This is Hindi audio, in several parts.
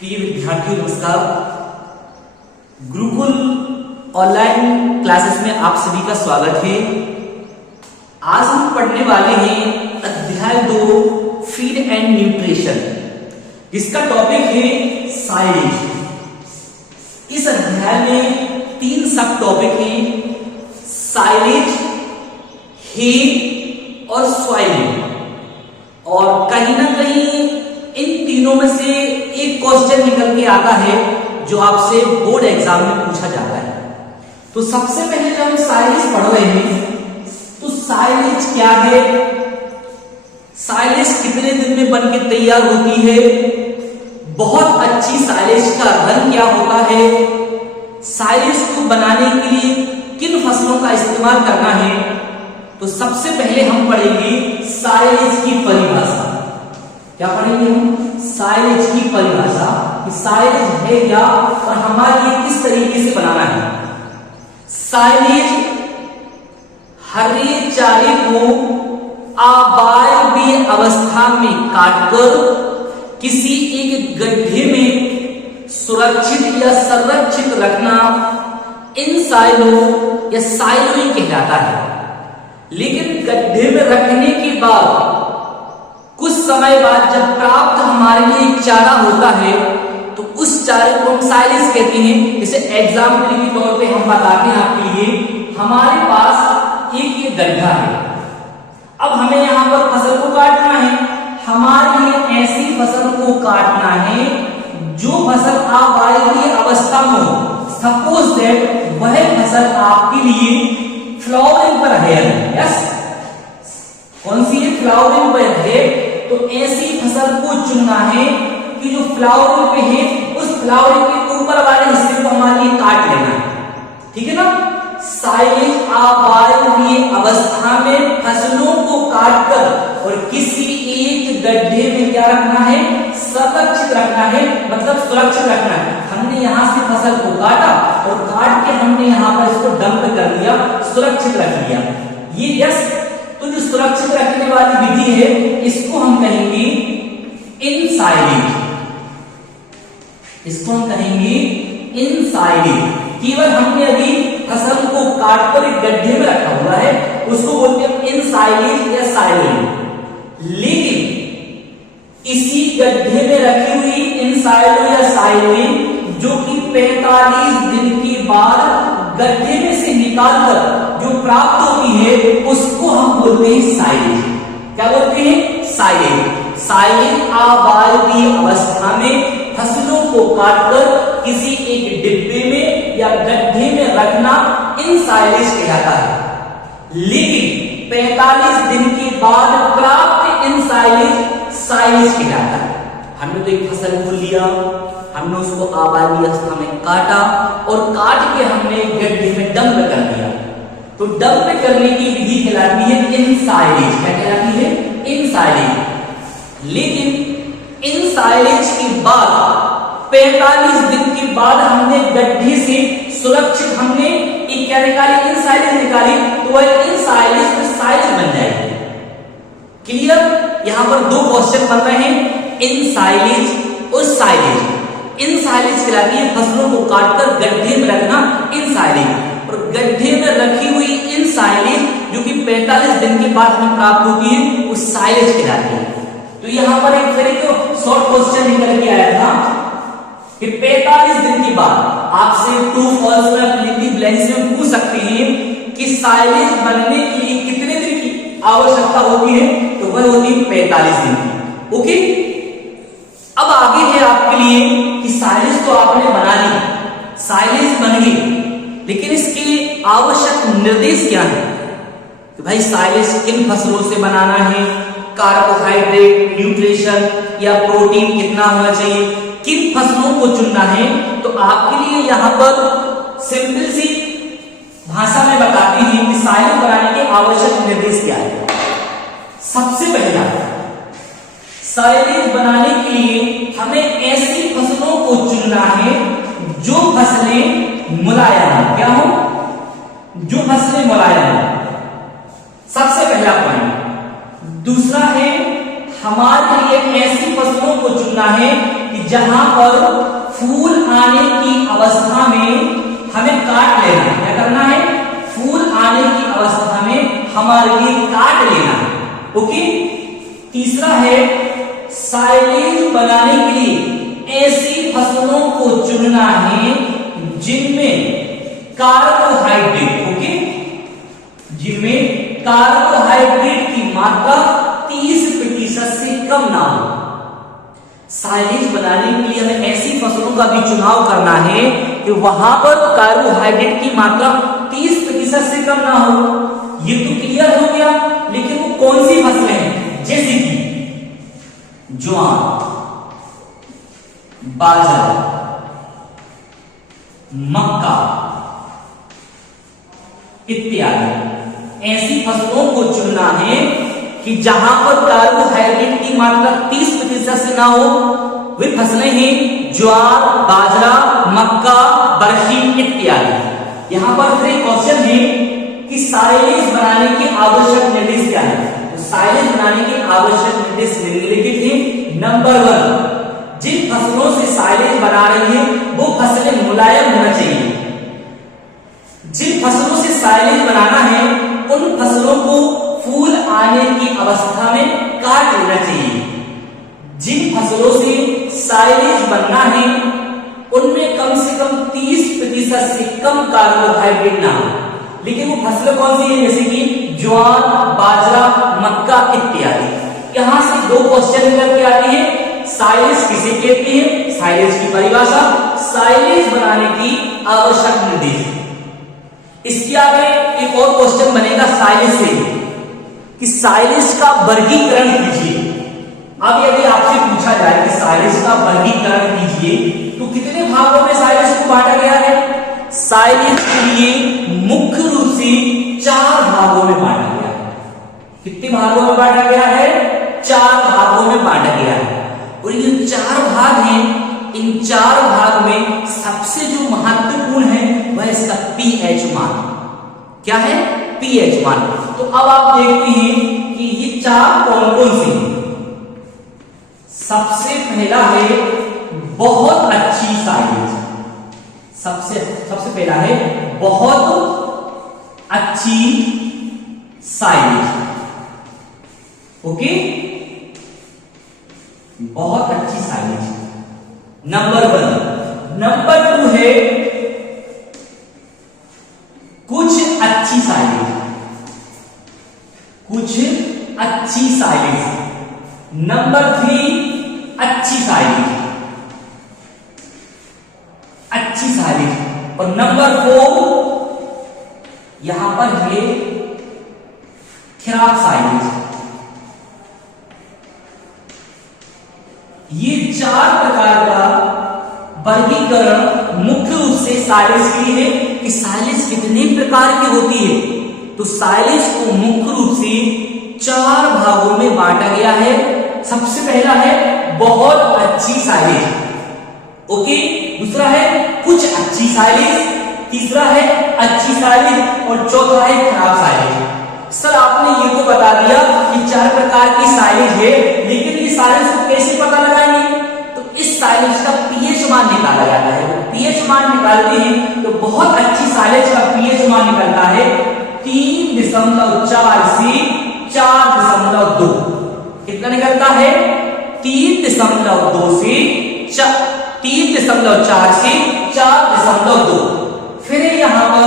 प्रिय विद्यार्थियों नमस्कार। गुरुकुल ऑनलाइन क्लासेस में आप सभी का स्वागत है। आज हम पढ़ने वाले हैं अध्याय 2 फीड एंड न्यूट्रिशन, जिसका टॉपिक है साइलेज। इस अध्याय में 3 सब टॉपिक हैं, साइलेज, हे और सॉइलिंग। और कहीं ना कहीं इन तीनों में से एक क्वेश्चन निकल के आता है जो आपसे बोर्ड एग्जाम में पूछा जाता है। तो सबसे पहले जब हम साइलेज पढ़ रहे हैं तो साइलेज क्या है, साइलेज कितने दिन में बन के तैयार होती है, बहुत अच्छी साइलेज का रंग क्या होता है, साइलेज को बनाने के लिए किन फसलों का इस्तेमाल करना है। तो सबसे पहले हम पढ़ेंगे साइलेज की परिभाषा। क्या पढ़ेंगे हम? साइलेज की परिभाषा, कि साइलेज है क्या और हमारे लिए किस तरीके से बनाना है। साइलेज हरे चारे को अवायवीय अवस्था में काटकर किसी एक गड्ढे में सुरक्षित या संरक्षित रखना इन साइलो या साइलोइंग कहलाता है। लेकिन गड्ढे में रखने के बाद कुछ समय बाद जब प्राप्त हमारे लिए चारा होता है तो उस चारे को हम साइलेज कहते हैं। जैसे एग्जाम्पल के तौर पे हम बताते हैं आपके लिए, हमारे पास एक ये गड्ढा है, अब हमें यहाँ पर फसल को काटना है। हमारे लिए ऐसी फसल को काटना है जो फसल अवायवीय अवस्था में हो। सपोज दैट वह फसल आपके लिए फ्लावरिंग पर है। यस, कौन सी है? फ्लावरिंग पर है। तो ऐसी फसल को चुनना है कि जो फ्लावरिंग पे है, उस फ्लावरिंग के ऊपर वाले हिस्से को हमारे लिए काट लेना है। ठीक है ना? साइलेज अवायवीय अवस्था में फसलों को काटकर और किसी एक गड्ढे में क्या रखना है? सुरक्षित रखना है, मतलब सुरक्षित रखना है। हमने यहां से फसल को काटा और काट के हमने यहां पर इसको डंप कर दिया, सुरक्षित रख लिया। ये यस, तो जो सुरक्षित रखने वाली विधि है इसको हम कहेंगे इनसाइलेज। इसको हम कहेंगे इनसाइलेज। केवल हमने अभी फसल को काटकर एक गड्ढे में रखा हुआ है, उसको बोलते हैं इनसाइलेज या साइलेज। लेकिन इसी गड्ढे में रखी हुई इनसाइलो या साइलेज जो कि 45 दिन के बाद गड्ढे में से निकालकर जो प्राप्त होती है उसको हम बोलते हैं साइलेज। क्या बोलते हैं? साइलेज। साइलेज अवायवीय अवस्था में फसलों को काटकर किसी एक डिब्बे में या गड्ढे में रखना इनसाइलेज कहलाता है। लेकिन 45 दिन के बाद प्राप्त इनसाइलेज साइलेज कहलाता है। हमने तो एक फसल को लिया, हमने उसको अवायवीय अवस्था में काटा और काट के हमने गड्ढे में डंप कर दिया। तो डंप करने की विधि कहलाती है इनसाइलेज। क्या कहलाती है? इनसाइलेज। लेकिन इनसाइलेज के बाद 45 दिन के बाद हमने गड्ढे से सुरक्षित हमने एक क्या निकाली? इनसाइलेज निकाली। तो वह इनसाइलेज में साइलेज बन जाएगी। क्लियर? यहां पर 2 क्वेश्चन बन रहे हैं, इनसाइलेज और साइलेज। इनसाइलेज कहलाती है फसलों को काटकर गड्ढे में रखना, इनसाइलेज। और गड्ढे में रखी हुई इनसाइलेज जो कि 45 दिन के बाद हमें प्राप्त होती है वो साइलेज कहलाती है। तो यहां पर एक फिर शॉर्ट क्वेश्चन निकल के आया था कि 45 दिन के बाद आपसे ट्रू फॉल्स में फिल ब्लैंक्स में पूछ सकते हैं कि साइलेज बनने के लिए कितने दिन की आवश्यकता होती है। तो वह होती है 45 दिन की। ओके, अब आगे है आपके लिए कि साइलेज तो आपने बना ली, साइलेज बन गई, लेकिन इसके आवश्यक निर्देश क्या है कि भाई साइलेज किन फसलों से बनाना है, कार्बोहाइड्रेट, न्यूट्रिशन या प्रोटीन कितना होना चाहिए, किन फसलों को चुनना है। तो आपके लिए यहां पर सिंपल सी भाषा में बताते हैं कि साइलेज बनाने के आवश्यक निर्देश क्या है। सबसे पहला, साइलेज बनाने के लिए हमें ऐसी फसलों को चुनना है जो फसलें मुलायम हो। क्या हो? जो फसलें मुलायम हो। सबसे पहला पॉइंट। दूसरा है हमारे लिए ऐसी फसलों को चुनना है कि जहां पर फूल आने की अवस्था में हमें काट लेना है। क्या करना है? फूल आने की अवस्था में हमारे लिए काट लेना है। ओके। तीसरा है साइलेज बनाने के लिए ऐसी फसलों को चुनना है जिनमें कार्बोहाइड्रेट, ओके, जिनमें कार्बोहाइड्रेट की मात्रा 30% से कम ना हो। साइलेज बनाने के लिए हमें ऐसी फसलों का भी चुनाव करना है कि वहां पर कार्बोहाइड्रेट की मात्रा 30% से कम ना हो। ये तो क्लियर हो गया, लेकिन वो कौन सी फसलें हैं? जैसे कि ज्वार, बाजरा, मक्का इत्यादि। ऐसी फसलों को चुनना है कि जहां पर कार्बोहाइड्रेट की मात्रा 30% से ना हो। वे फसलें हैं ज्वार, बाजरा, मक्का, बरसीम इत्यादि। यहां पर फिर एक क्वेश्चन है कि साइलेज बनाने के आवश्यक निर्देश क्या है? तो साइलेज बनाने के आवश्यक निर्देश निम्नलिखित हैं। नंबर 1, जिन फसलों से साइलेज बना रही है वो फसलें मुलायम होना चाहिए। जिन फसलों से साइलेज बनाना है उन फसलों को फूल आने की अवस्था में काट लेना चाहिए। जिन फसलों से साइलेज बनना है उनमें कम से कम 30% से कम कार्बोहाइड्रेट ना हो। लेकिन वो फसलें कौन सी है? जैसे कि ज्वार, बाजरा, मक्का इत्यादि। यहां से 2 क्वेश्चन निकल के आती है। साइलेज किसे कहते हैं? साइलेज की परिभाषा, साइलेज बनाने की आवश्यक निर्देश। इसके आगे एक और क्वेश्चन बनेगा साइलेज से कि साइलेज का वर्गीकरण कीजिए। अब यदि आपसे पूछा जाए कि साइलेज का वर्गीकरण कीजिए तो कितने भागों में साइलेज को बांटा गया है? साइलेज के लिए मुख्य रूप से 4 भागों में बांटा गया है। कितने भागों में बांटा गया है? 4 भागों में बांटा गया है। और ये 4 भाग हैं, इन 4 भाग में सबसे जो महत्वपूर्ण है वह इसका पीएच मान। क्या है? पीएच मान। तो अब आप देखते हैं कि ये 4 कौन कौन से हैं। सबसे पहला है बहुत अच्छी साइलेज। सबसे पहला है बहुत अच्छी साइलेज। ओके, बहुत अच्छी साइलेज नंबर 1। नंबर 2 है कुछ अच्छी साइलेज। कुछ अच्छी साइलेज। नंबर 3 अच्छी साइलेज। अच्छी साइलेज। और नंबर 4 यहां पर है खराब साइलेज। ये 4 प्रकार का वर्गीकरण मुख्य रूप से साइलेज के लिए है कि साइलेज कितने प्रकार की होती है। तो साइलेज को मुख्य रूप से 4 भागों में बांटा गया है। सबसे पहला है बहुत अच्छी साइलेज, ओके। दूसरा है कुछ अच्छी साइलेज, तीसरा है अच्छी साइलेज और चौथा है खराब साइलेज। सर आपने ये तो बता दिया कि 4 प्रकार की साइलेज है, लेकिन ये साइलेज को कैसे पता लगाएंगे? तो इस साइलेज का पीएच मान निकाला जाता है। पीएच मान निकालते हैं तो बहुत अच्छी साइलेज का पीएच मान निकलता है 3.4 से 4.2। कितना निकलता है? 3.2 से 3.4 से 4.2। फिर यहां पर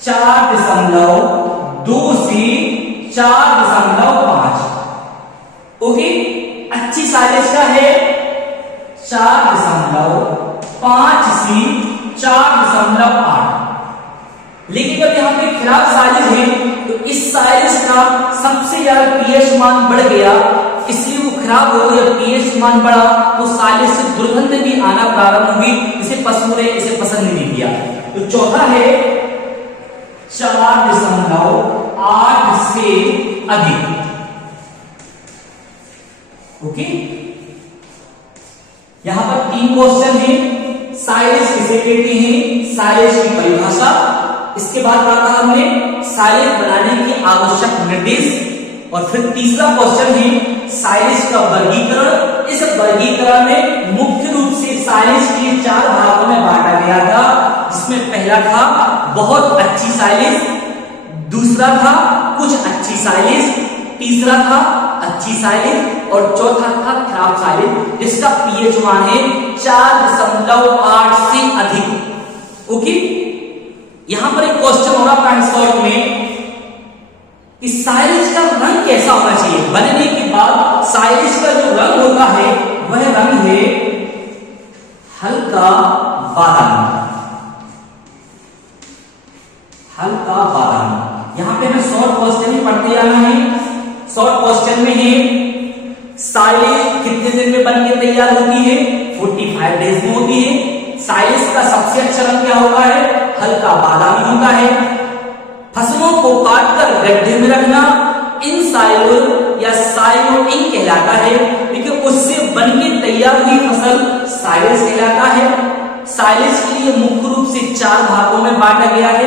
4.2 से 4.5। ओके, अच्छी साइलेज का है 4.5 से 4.8। लेकिन जब यहां पे खराब साइलेज है तो इस साइलेज का सबसे ज्यादा पीएच मान बढ़ गया, इसलिए वो खराब हो गया। पीएच मान बढ़ा तो साइलेज से दुर्गंध भी आना प्रारंभ हुई, इसे पशु ने इसे पसंद नहीं किया। तो चौथा है 4.8 से अधिक। ओके, यहां पर 3 क्वेश्चन है। साइलेज किसे कहते हैं, साइलेज की परिभाषा, इसके बाद कहा हमने साइलेज बनाने के आवश्यक निर्देश, और फिर तीसरा क्वेश्चन है साइलेज का वर्गीकरण इस वर्गीकरण में मुख्य रूप से साइलेज के 4 भागों में बांटा गया था, जिसमें पहला था बहुत अच्छी साइलेज, दूसरा था कुछ अच्छी साइलेज, तीसरा था अच्छी साइलेज और चौथा था खराब साइलेज, जिसका पीएच मान है 4.8 से अधिक। ओके, यहां पर एक क्वेश्चन हो रहा है शॉर्ट में कि साइलेज का रंग कैसा होना चाहिए। बनने के बाद साइलेज का जो रंग होता है वह रंग है हल्का बादामी, हल्का बादामी। यहां पे हमें शॉर्ट क्वेश्चन ही पढ़ते जाना है। शॉर्ट क्वेश्चन में है साइलेज कितने दिन में बनके तैयार होती है, 45 डेज में होती है। साइलेज का सबसे अच्छा रंग क्या होता है, हल्का बादामी होता है। फसलों को काटकर गड्ढे में रखना इनसाइलो या साइलोइंग कहलाता है, लेकिन उससे बनके तैयार हुई फसल साइलेज कहलाता है। साइलेज के लिए मुख्य रूप से 4 भागों में बांटा गया है।